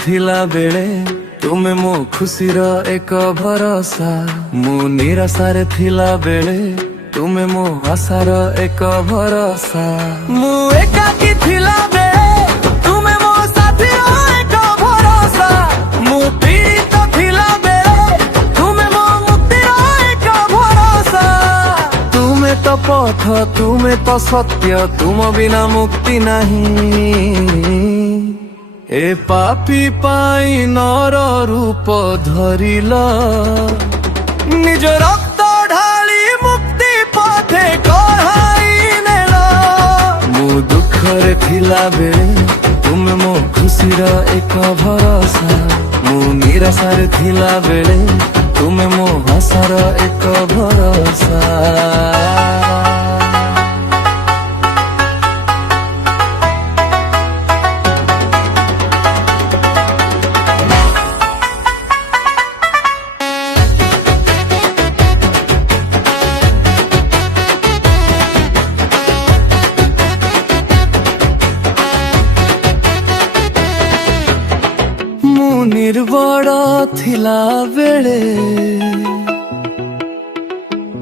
थिला बेले तुमे मो खुशीर एक भरोसा। मु निराशारे थिला बेले तुमे मो आशार एक भरोसा। मु एकाकी थिला बेले तुमे मो साथीर एक भरोसा। मु पीड़ित थिला बेले तुमे मो मुक्तिर एक भरोसा। तुमे तो पथ तुमे तो सत्य तुम बिना मुक्ति नहीं। ए पापी पाई नर रूप धरिल निज रक्त ढाली मुक्ति पथे कढ़ाई नेल। मु दुखरे थिला बेले तुमे मो खुशीर एक भरोसा। मु निराशारे थिला बेले तुमे मो आशार एक भरोसा। निर्बड़ थिला बेले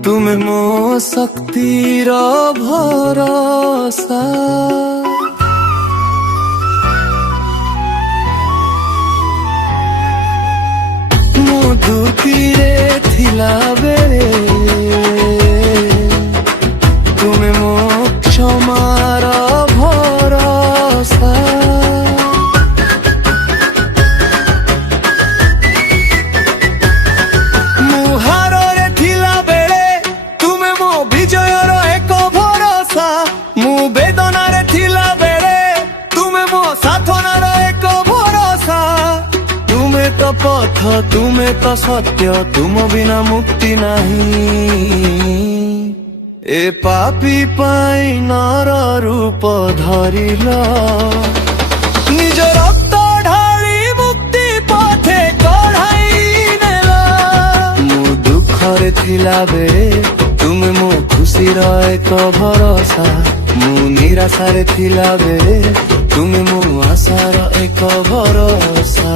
तुमे मो शक्तिर भरोसा। मु दुखीरे थिला बेले तुमे मो क्षमार भरोसा। पथ तुमे तो सत्य तुम बिना मुक्ति नहीं। ए पापी पाई नर रूप धरिल निज रक्त ढाली मुक्ति पथे कढ़ाई नेल। मु दुखरे थिला बेले तुमे मो खुशीर एक भरोसा। मु निराशारे थिला बेले तुमे मो आशार एक भरोसा।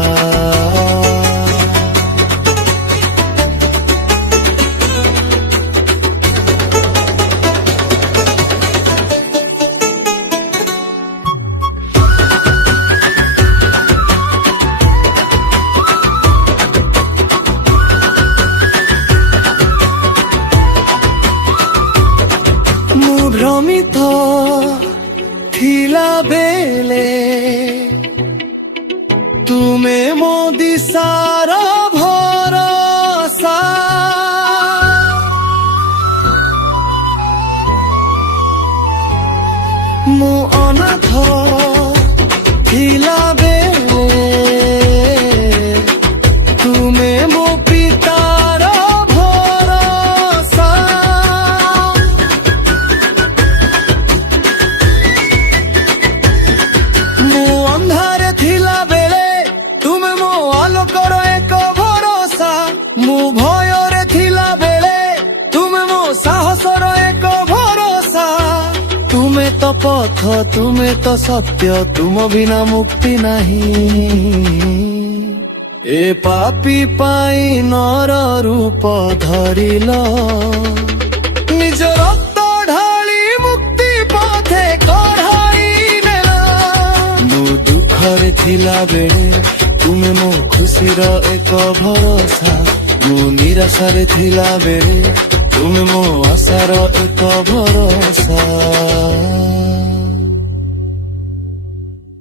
भ्रमित थिला बेले तुमे मो दिशार भरोसा। मु अनाथ थिला बेले तुमे मो पितार भरोसा। मु अंधारे थिला बेले तुमे मो आलोकर एक भरोसा। मु भयरे थिला बेले तुमे मो साहसर एक भरोसा। तुमे तो पथ तुमे तो सत्य तुम बिना मुक्ति नहीं। ए पापी पाई नर रूप धरिल निज रक्त ढाली मुक्ति पथे कढ़ाई नेल। मु दुखरे थिला बेले तुमे मो खुशीर एक भरोसा। मु निराशारे थिला बेले तुमे मो आशार एक भरोसा।